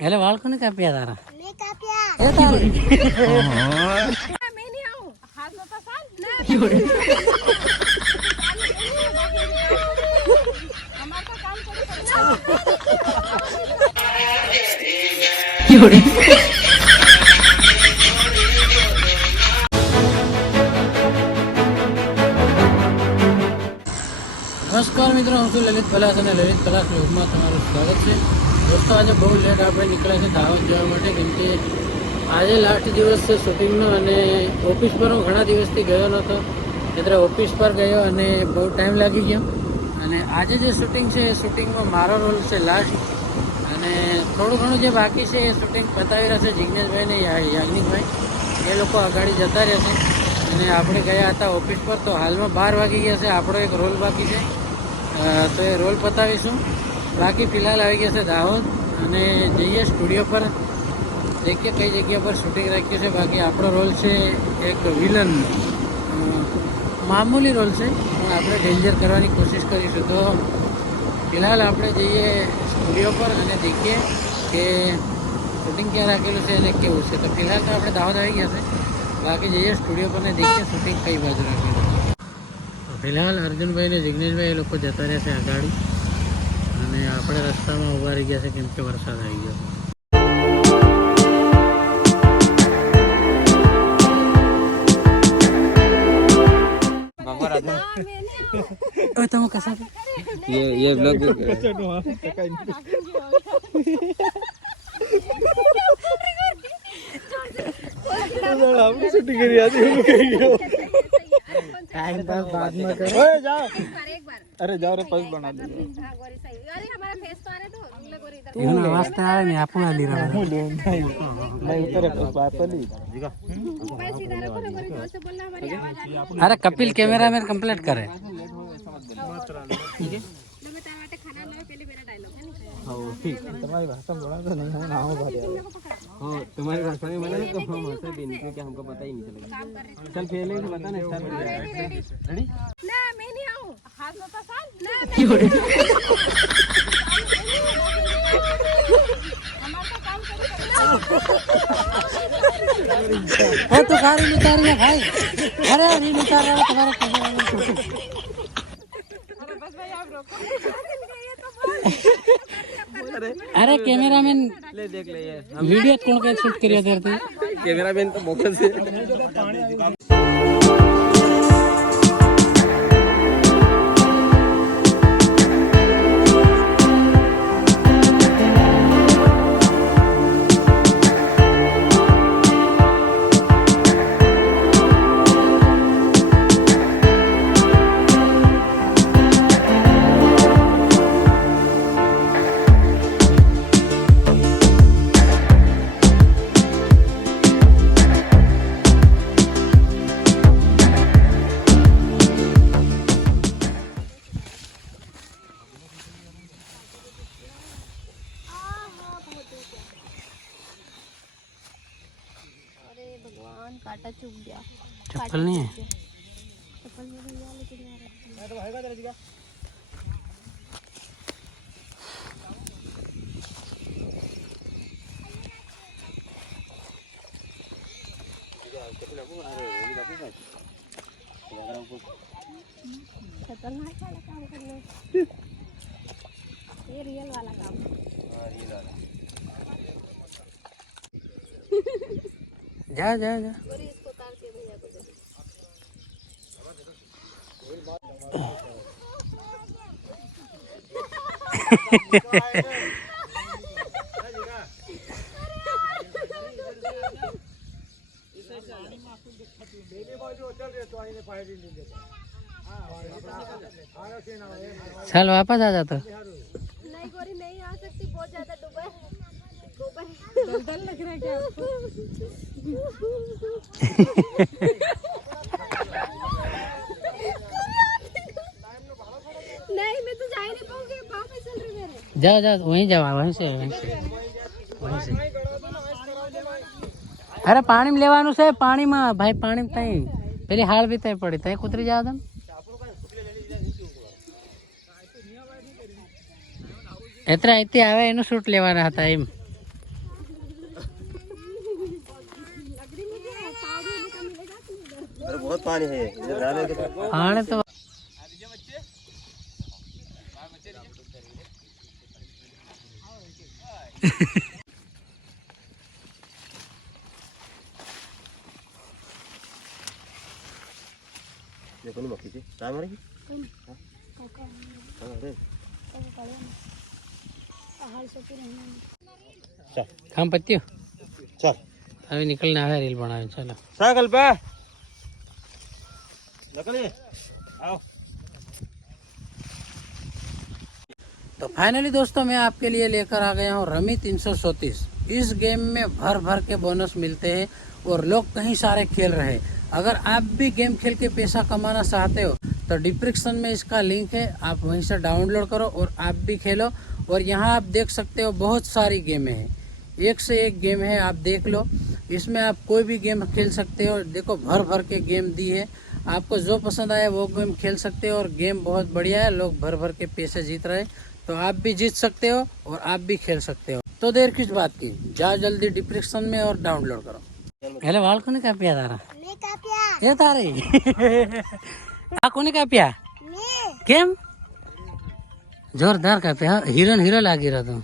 એટલે વાળ કોને કાપ્યા તારા? મેં કાપ્યા. એ તારે મેં નહીં આવું. હાથ નો પસાર. ના. અમાર તો કામ કરી. નમસ્કાર મિત્રો, હું છું લલિત પલાસ અને લલિત પલાસ વ્લોગમાં તમારું સ્વાગત છે. દોસ્તો, આજે બહુ લેટ આપણે નીકળ્યા છે દાહોદ જવા માટે, કેમ કે આજે લાસ્ટ દિવસ છે શૂટિંગનો અને ઓફિસ પર હું ઘણા દિવસથી ગયો નહોતો. એટલે ઓફિસ પર ગયો અને બહુ ટાઈમ લાગી ગયો. અને આજે જે શૂટિંગ છે એ શૂટિંગમાં મારો રોલ છે લાસ્ટ, અને થોડું ઘણું જે બાકી છે એ શૂટિંગ પતાવી રહેશે જિગ્નેશભાઈ ને યાજ્ઞિકભાઈ. એ લોકો આગળ જતા રહેશે અને આપણે ગયા હતા ઓફિસ પર. તો હાલમાં 12 વાગી ગયા છે. આપણો એક રોલ બાકી છે, તો એ રોલ પતાવીશું. બાકી ફિલહાલ આવી ગયા છે દાહોદ અને જઈએ સ્ટુડિયો પર, દેખીએ કઈ જગ્યા પર શૂટિંગ રાખ્યું છે. બાકી આપણો રોલ છે એક વિલન, મામૂલી રોલ છે પણ આપણે ડેન્જર કરવાની કોશિશ કરીશું. તો ફિલહાલ આપણે જઈએ સ્ટુડિયો પર અને દેખીએ કે શૂટિંગ ક્યાં રાખેલું છે અને કેવું છે. તો ફિલહાલ તો આપણે દાહોદ આવી ગયા છે. બાકી જઈએ સ્ટુડિયો પર ને દેખીએ શૂટિંગ કઈ બાજુ રાખેલું. ફિલહાલ અર્જુનભાઈ ને જિગ્નેશભાઈ એ લોકો જતા રહેશે આગળ અને આપણે રસ્તામાં ઊભા રહી ગયા છે કેમ કે વરસાદ આવી ગયો. તમે કસા ये ब्लॉग शूटिंग करी आती टाइम पास बाद में करो. ओए जाओ, एक बार अरे जाओ रे, पस बना दो. हाँ, गोरी सही. अरे हमारा फेस तो आ रहे तो गोरी इधर. એનો અવાજ તો આવે ને આપણું આલી રહ્યો. नहीं उतरे पस बात तो नहीं. मोबाइल सीधा रखो ना, गोरी जोर से बोलना, हमारी आवाज आ रही है. अरे कपिल कैमरामैन कंप्लीट करे. ना मैं तारा वाटे खाना लाओ, पहले मेरा डायलॉग है नहीं. तुम्हारी भाषा बोला तो नहीं हम नाम बता रहे. हाँ, तुम्हारी भाषा में बोला तो हम हंसे भी नहीं क्योंकि हमको पता ही नहीं चलेगा. चल पहले से बता ना स्टार्ट. रेडी? ना मैं नहीं आऊँ. हाथ नो पसार. ना हमारा तो काम करी. है तो गाड़ी निकाल रहा भाई. अरे अभी निकाल रहा तुम्हारा कैमरा. अरे बस भाई आप रोको. ये तो बहुत. अरे कैमरामैन ले देख ले ये वीडियो कौन का शूट करिया करते. कैमरा मैन तो बोकस से. अरे भगवान, काटा चुभ गया. चप्पल नहीं है. चप्पल में भैया लेकिन यार खतरनाक वाला काम करना. ये रियल वाला काम. जा जा जा. गोरी इसको उतार के भैया को दे. चल वापस आ जाता. नहीं गोरी नहीं आ सकती, बहुत ज्यादा डूबा है. दलदल लग रहा है क्या आपको? नहीं, मैं तो जा ही नहीं पाऊंगी. पाँव में चल रही मेरे. जाओ जाओ, वहीं जाओ, वहीं से. अरे पानी में लेवानुं છે. પાણીમાં ભાઈ, પાણી તઈ પેલી હાળ બી તઈ પડી, તઈ કૂતરી જાવ તમે. એતરા અહીંથી આવે એનું શૂટ લેવાના હતા એમ. अरे बहुत पानी है इधर जाने के बाद पानी तो देखो नहीं मक्की थी टाइम आ रही काम पत्ती हो चल अभी निकलना है रील बनाए चलो साइकिल पे निकलिए आओ। तो फाइनली दोस्तों मैं आपके लिए लेकर आ गया हूँ रमी 337। इस गेम में भर भर के बोनस मिलते हैं और लोग कहीं सारे खेल रहे हैं। अगर आप भी गेम खेल के पैसा कमाना चाहते हो तो डिस्क्रिप्शन में इसका लिंक है, आप वहीं से डाउनलोड करो और आप भी खेलो। और यहाँ आप देख सकते हो बहुत सारी गेमें हैं, एक से एक गेम है, आप देख लो। इसमें आप कोई भी गेम खेल सकते हो। देखो भर भर के गेम दी है, आपको जो पसंद आए वो गेम खेल सकते हो। और गेम बहुत बढ़िया है, लोग भर भर के पैसे जीत रहे हैं, तो आप भी जीत सकते हो और आप भी खेल सकते हो। तो देर किस बात की, जाओ जल्दी डिस्क्रिप्शन में और डाउनलोड करो। हेलो वाल कोने काप्या तारा ये तारे आ कोने काप्या केम जोरदार काप्या हीरोन हीरो लागी रहा तू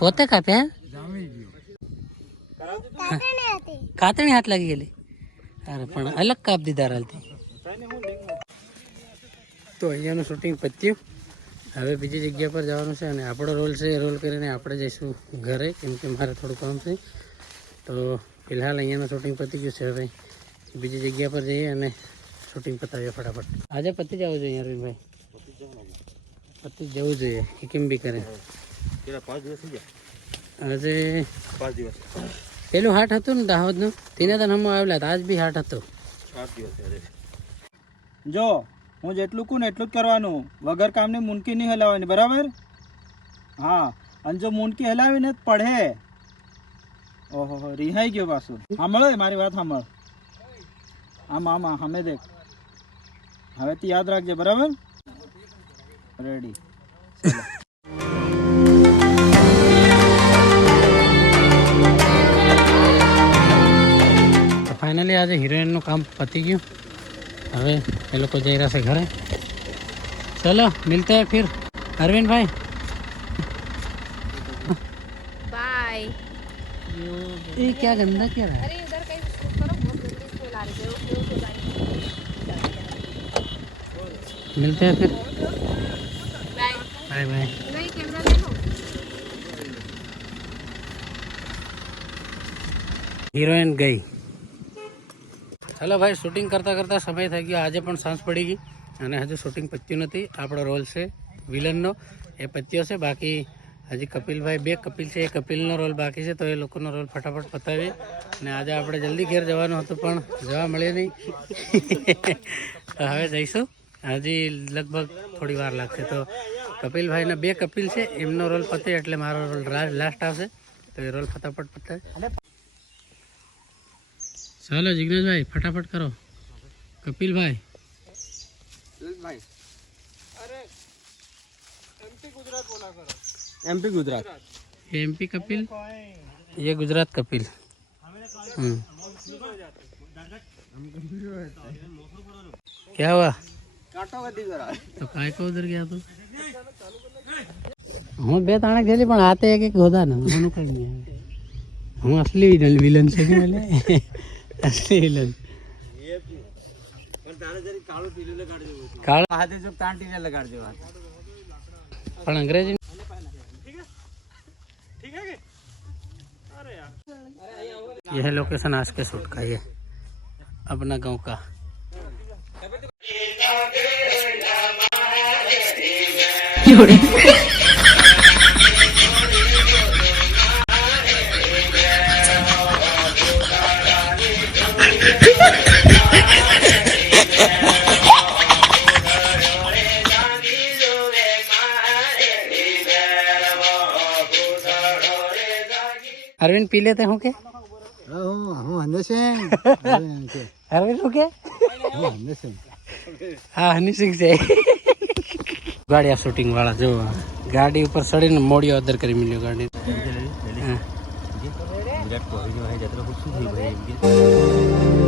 पोते काप्या कातणी हाथ लागी गेली अरे पण अलग काप દીધા હાલતી તો અહીંયાનું શૂટિંગ પત્યું હવે બીજી જગ્યા પર જવાનું છે અને આપણો રોલ છે રોલ કરીને આપણે જઈશું ઘરે કેમ કે મારે થોડું કામ છે તો फिलहाल अँ शूटिंग पती गयु है। हमें बीजी जगह पर जाइए और शूटिंग पतावीए फटाफट। आज पति जाव जो अरविंद भाई पति जव जो केम भी करे आज 5 દિવસ पेलू हाट हतु ने दाहोद नु तीने दिन हम आवेला आज भी हाट हतो 7 દિવસ જો હું જેટલું કહું ને એટલું જ કરવાનું, વગર કામની મુનકી નહીં હલાવવાની, બરાબર? હા, અને જો મુનકી હલાવીને પડે ઓહો રિહાઈ ગયો પાછું. સાંભળો મારી વાત સાંભળ. આમ આમ સામે દેખ. હવેથી યાદ રાખજે, બરાબર? રેડી. तो फाइनली आज हीरोइन नु काम पती गयु। हवे ये लोग जई रहा से घरे। चलो मिलते हैं फिर अरविंद भाई बाय। ये क्या गंदा क्या रहा है? अरे उधर कहीं करो, बहुत गंदी स्मेल आ रही है। मिलते हैं फिर बाय बाय बाय। नहीं कैमरा ले लो। हीरोइन गई। चलो भाई शूटिंग करता करता समय થઈ ગયો। આજે પણ સાંજ પડી ગઈ અને હજુ શૂટિંગ પત્યું નથી। આપણો રોલ છે વિલનનો, એ પત્યો છે। બાકી હજી કપિલભાઈ બે કપિલ છે, એ કપિલનો રોલ બાકી છે, તો એ લોકોનો રોલ ફટાફટ પતાવીએ। અને આજે આપણે જલ્દી ઘેર જવાનું હતું પણ જવા મળ્યું નહીં તો હવે જઈશું। હજી લગભગ થોડી વાર લાગશે। તો કપિલભાઈના બે કપિલ છે, એમનો રોલ પતે એટલે મારો રોલ લાસ્ટ આવશે, તો એ રોલ ફટાફટ પતાવે। चलो जिग्नेश भाई फटाफट करो। कपिल भाई અરે એમપી ગુજરાત બોલા કરો. एमपी गुजरात ये एमपी कपिल, ये गुजरात कपिल। क्या हुआ? કાંટો વધી ગયો. तो काय को उधर गया तू? हूँ बे ताणे खेली पण आते एक एक होदा ना मनु कई नहीं है। हूँ असली विलन से के मेले असली विलन પણ તારે જરી કાળો પીલું લગાડજો, काल હાથે જો તાંટીને લગાડજો. पण अंग्रेजी यह है लोकेशन आज के शूट का। ये अपना गांव का। अरविंद पी लेते हो के? હું અંદર છે. अरविंद हो के? હું અંદર છે. हाँ हनी सिंह से गाड़ी शूटिंग वाला जो गाड़ी ऊपर सड़ी ने मोड़िया उधर करी मिलियो गाड़ी। વિરાટ કોહલી જો હે જતરો ખુશ થઈ ભાઈ